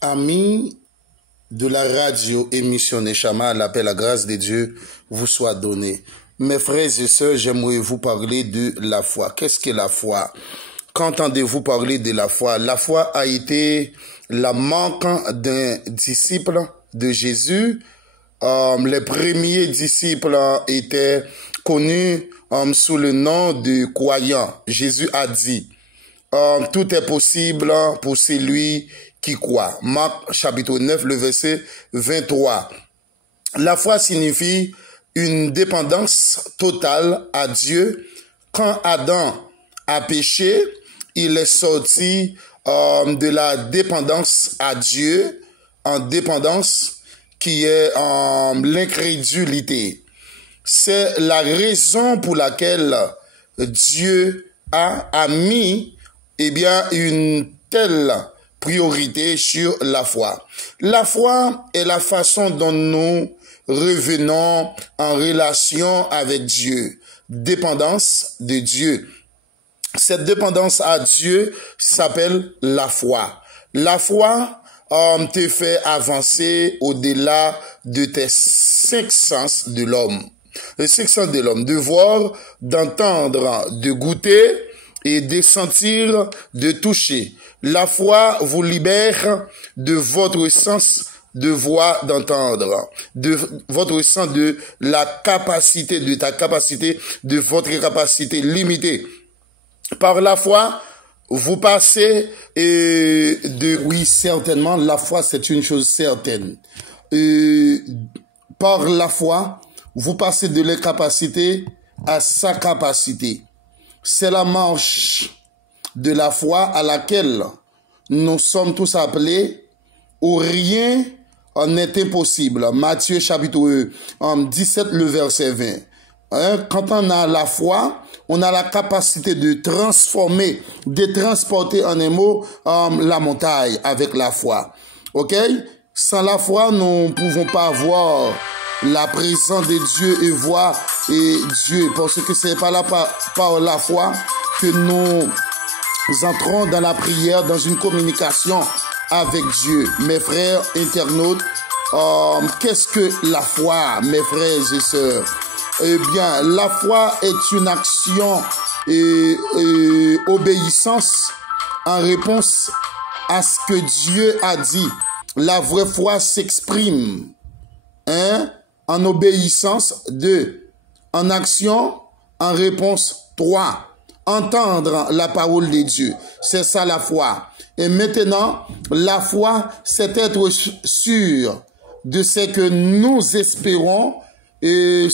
Amis de la radio émission Neshama, l'appel à la grâce de Dieu vous soit donné. Mes frères et sœurs, j'aimerais vous parler de la foi. Qu'est-ce que la foi? Qu'entendez-vous parler de la foi? La foi a été la marque d'un disciple de Jésus. Les premiers disciples étaient connus sous le nom de croyants. Jésus a dit, tout est possible pour celui qui croit. Marc chapitre 9, le verset 23. La foi signifie une dépendance totale à Dieu. Quand Adam a péché, il est sorti de la dépendance à Dieu en dépendance qui est l'incrédulité. C'est la raison pour laquelle Dieu a mis une telle priorité sur la foi. La foi est la façon dont nous revenons en relation avec Dieu. Dépendance de Dieu. Cette dépendance à Dieu s'appelle la foi. La foi te fait avancer au-delà de tes 5 sens de l'homme. Les 5 sens de l'homme, de voir, d'entendre, de goûter et de sentir, de toucher. La foi vous libère de votre sens de voir, d'entendre, de votre sens de la capacité, de ta capacité, de votre capacité limitée. Par la foi, vous passez oui, certainement, la foi c'est une chose certaine. Par la foi, vous passez de l'incapacité à sa capacité. C'est la marche de la foi à laquelle nous sommes tous appelés, où rien n'est impossible. Matthieu chapitre 17, le verset 20. Quand on a la foi, on a la capacité de transformer, de transporter en un mot la montagne avec la foi. Ok? Sans la foi, nous ne pouvons pas voir la présence de Dieu et voir Dieu. Parce que c'est pas par la foi que nous entrons dans la prière, dans une communication avec Dieu. Mes frères internautes, qu'est-ce que la foi, mes frères et sœurs? Eh bien, la foi est une action et obéissance en réponse à ce que Dieu a dit. La vraie foi s'exprime en obéissance 2, en action, en réponse 3. Entendre la parole de Dieu, c'est ça la foi. Et maintenant, la foi, c'est être sûr de ce que nous espérons et